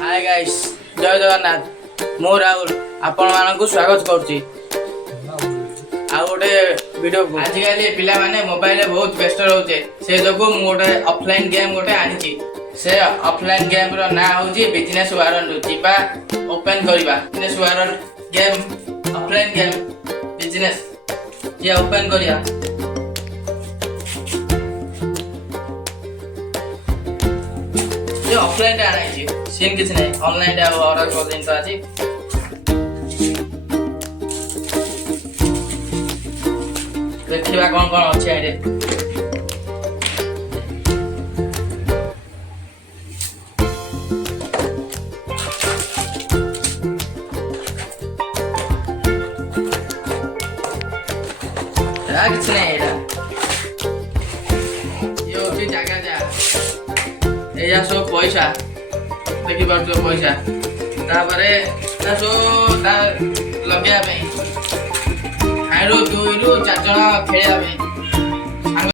hi guys जय जगन्नाथ मु राहुल आपण मानकु स्वागत करछि आ गोटे वीडियो आजिकल पिला माने मोबाइल बहुत व्यस्त रहउते से जगो मु गोटे ऑफलाइन गेम गोटे आनिछि से ऑफलाइन गेम रो ना होजी बिजनेस वारंट जिबा ओपन करबा business warrant game offline game business ये ओपन करिया ये ऑफलाइन टा आनाई सीन किछ नै ऑनलाइन टा ऑर्डर कर दिन तो आछि देखिबा कोन कोन अछि आइरे किछ नै एरा यो भी जागा जा एया सो पैसा देखि पारछो पैसा तापरे ता सो ता लगे आबे आरो 2 ରୁ 4 जण खेले आबे